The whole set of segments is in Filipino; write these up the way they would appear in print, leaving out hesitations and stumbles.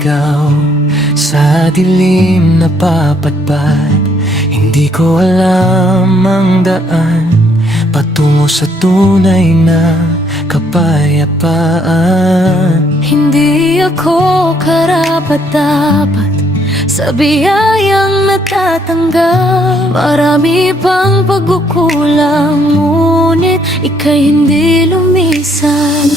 ikaw sa dilim na papadpad. Hindi ko alam ang daan patungo sa tunay na kapayapaan. Hindi ako karapat-dapat sa biyayang natatanggap. Marami pang pagkukulang, ngunit ika'y hindi lumisan.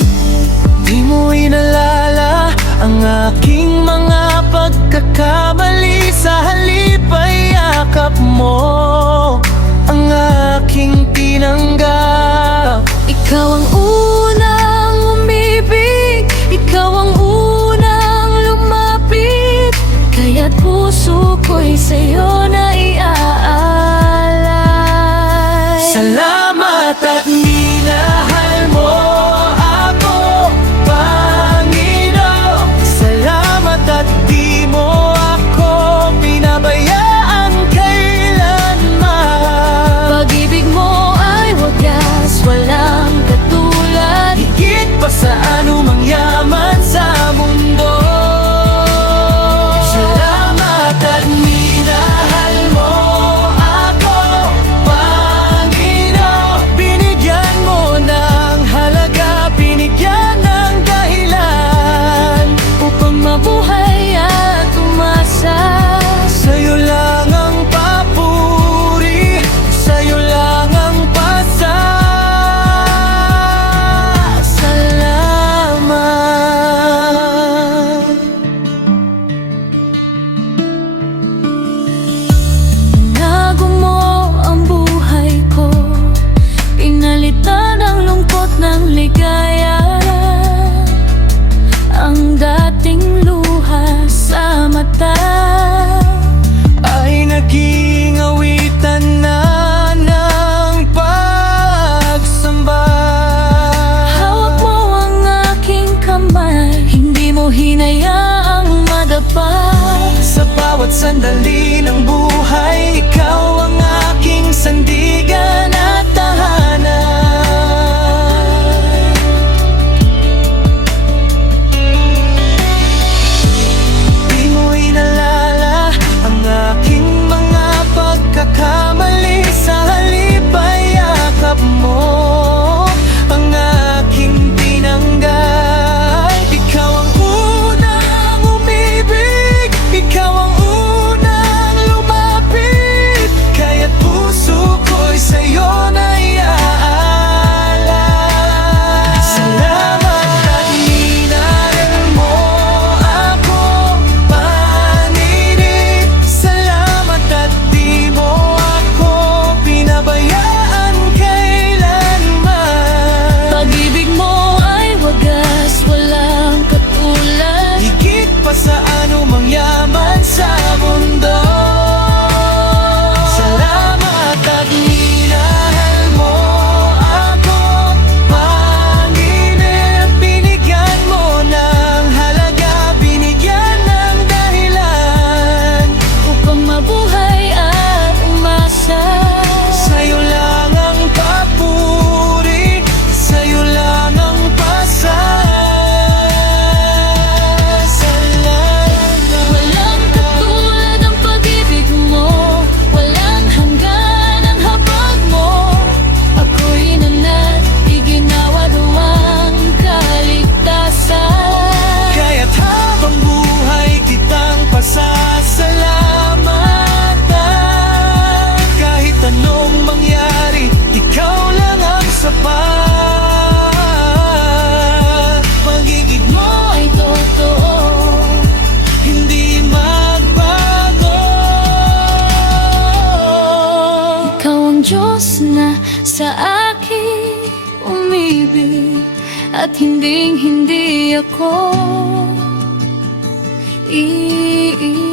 Di mo inalala ang aking mga pagkakamali. Sa halip ay yakap mo ang aking tinanggap. Ikaw ang unang umibig, ikaw ang unang lumapit, kaya't puso ko'y sa'yo na iaalay. Salamat at minahal mo ako, Panginoon. Salamat at di mo ako pinabayaan kailanman. Pag-ibig mo ay wagas, walang katulad, Higit pa sa anumang yaman sa mundo. Salamat at minahal mo ako, Panginoon. Binigyan mo ng halaga, binigyan ng dahilan upang mabuhay at umasa. Sa'yo lang ang papuri, sa'yo lang ang pasasalamat. Binago mo ang buhay ko, pinalitan ang lungkot ng ligaya. Ang dating luha sa mata Ay naging awitan na ng pagsamba. hawak mo ang aking kamay, hindi mo hinayaang madapa. Sa bawat sandali ng buhay, ikaw ang aking sandigan at tahanan. Di mo inalala ang aking mga pagkakamali. Sa halip ay yakap mo ang aking tinanggap. Ikaw ang unang umibig, ikaw ang unang lumapit, kaya't puso ko'y sa'yo na iaalay. Salamat at minahal mo ako, Panginoon. Salamat at di mo ako pinabayaan kailanman. Pag-ibig mo ay wagas, walang katulad, Higit pa sa anumang yaman sa mundo. Salamat at minahal mo ako, Panginoon. Binigyan mo ng halaga, binigyan ng dahilan upang mabuhay at umasa. sa'yo lang ang papuri, sa'yo lang ang pasasalamat. Walang katulad ang pag-ibig mo, walang hanggan ang habag mo. Ako'y nanat, iginawa ang kaligtasan. Kaya't habang buhay kitang pasasalamatan. Kahit anong mangyari, ikaw lang ang sapat. Pag-ibig mo Ay totoo, hindi magbago. ikaw ang Diyos na sa akin umibig, at hindi ako iiwan.